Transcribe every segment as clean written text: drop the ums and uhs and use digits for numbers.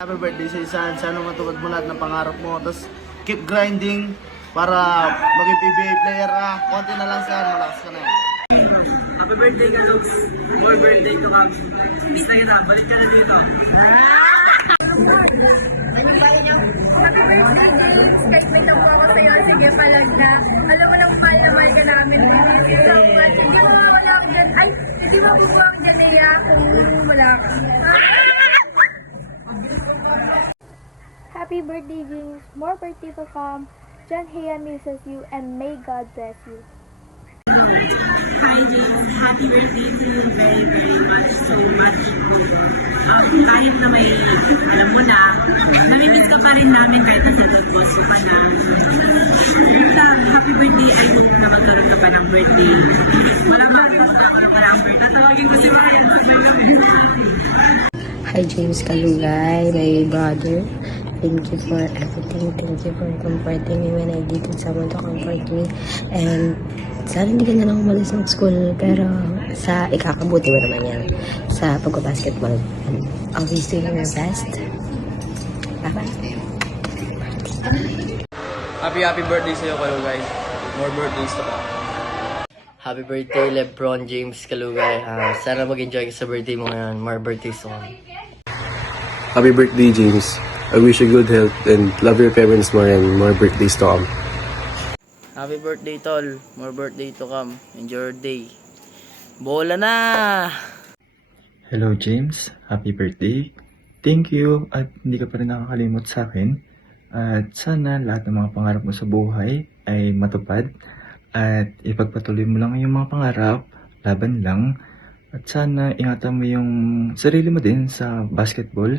Happy birthday sa Isan. Sana matupad mo lahat ng pangarap mo. Tapos keep grinding para maging PBA player ka. Konti na lang saan, malakas ka na. Happy birthday ka, Lux. More birthday to come. Miss na kita. Balik ka na dito. Happy birthday, James. Kahit may tapo ako sa'yo, sige palag na. Alam mo lang, mahal na mahal ka namin. Thank you so much. Hindi mawawala ako dyan. Ay, hindi mabubuha ako dyan, Nea, kung wala ka. Happy birthday, James. More birthday to come. John Hea misses you and may God bless you. Hi, James. Happy birthday to you very, very much. So much. Kahit na may, alam mo na, namimiss ka pa rin namin kahit nasa Dodboso ka na. Happy birthday. I hope na magkaroon ka pa ng birthday. Wala magkaroon ka ng birthday. Tatawagin ko si Ryan. Hi James Kalugay, my brother. Thank you for everything. Thank you for comforting me when I needed someone to comfort me. And sana hindi ka na lang umalis ng school, pero sa ikakabuti mo naman yan sa pagbabasketball. And always doing your best. Bye-bye. Happy birthday sa'yo, Kalugay. More birthdays to come. Happy birthday, Lebron James Kalugay. Sana mag-enjoy ka sa birthday mo ngayon. More birthdays to come. Happy birthday, James. I wish you good health and love your parents more and more birthdays to come. Happy birthday, Tol. More birthday to come. Enjoy your day. Bola na! Hello James, happy birthday. Thank you at hindi ka pa rin nakakalimot sa akin. At sana lahat ng mga pangarap mo sa buhay ay matupad. At ipagpatuloy mo lang yung mga pangarap, laban lang. At sana ingatan mo yung sarili mo din sa basketball.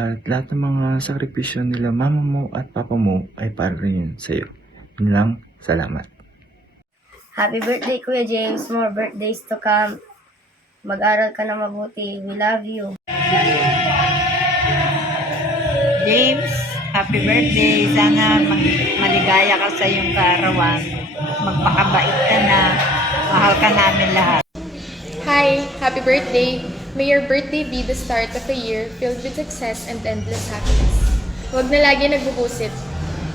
At lahat ng mga sakripisyo nila mama mo at papa mo ay para rin yun sa'yo. Yun lang, salamat. Happy birthday, Kuya James. More birthdays to come. Mag-aral ka na mabuti. We love you. James, happy birthday. Sana maligaya ka sa iyong kaarawan. Magpakabait ka na. Mahal ka namin lahat. Hi, happy birthday. May your birthday be the start of a year filled with success and endless happiness. Huwag na lagi nagbubusit.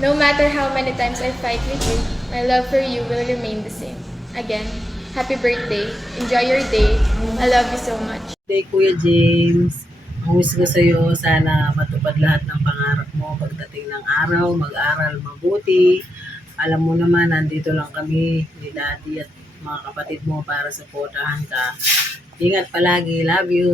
No matter how many times I fight with you, my love for you will remain the same. Again, happy birthday. Enjoy your day. I love you so much. Birthday, Kuya James. Ang wish ko sa'yo, sana matupad lahat ng pangarap mo pagdating ng araw, mag-aral mabuti. Alam mo naman, nandito lang kami ni Daddy at mga kapatid mo para supportahan ka. Ingat palagi. Love you.